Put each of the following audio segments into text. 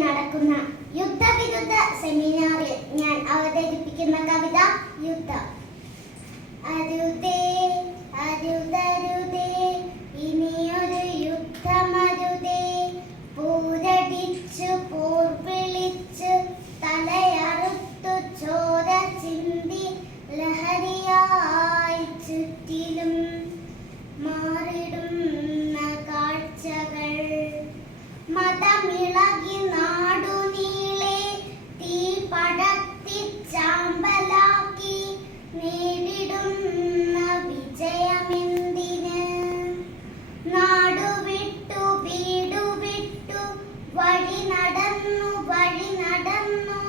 നടക്കുന്ന യുദ്ധവിരുദ്ധ സെമിനാറിൽ ഞാൻ അവതരിപ്പിക്കുന്ന കവിത യുദ്ധം. അരുതേ അരുതരുതേ ഇനിയൊരു യുദ്ധമരുതേ. പോരടിച്ചു പോർ വിളിച്ച് തലയറുത്തു ചോര ചിന്തി ലഹരിയായി ചുറ്റിലും നടന്നു വഴി നടന്നു.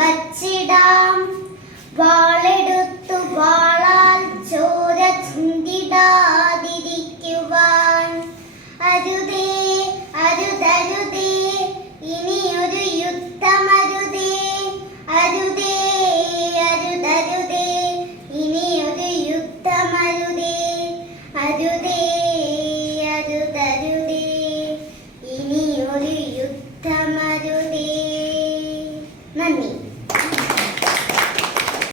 വച്ചിടാം. വാൾ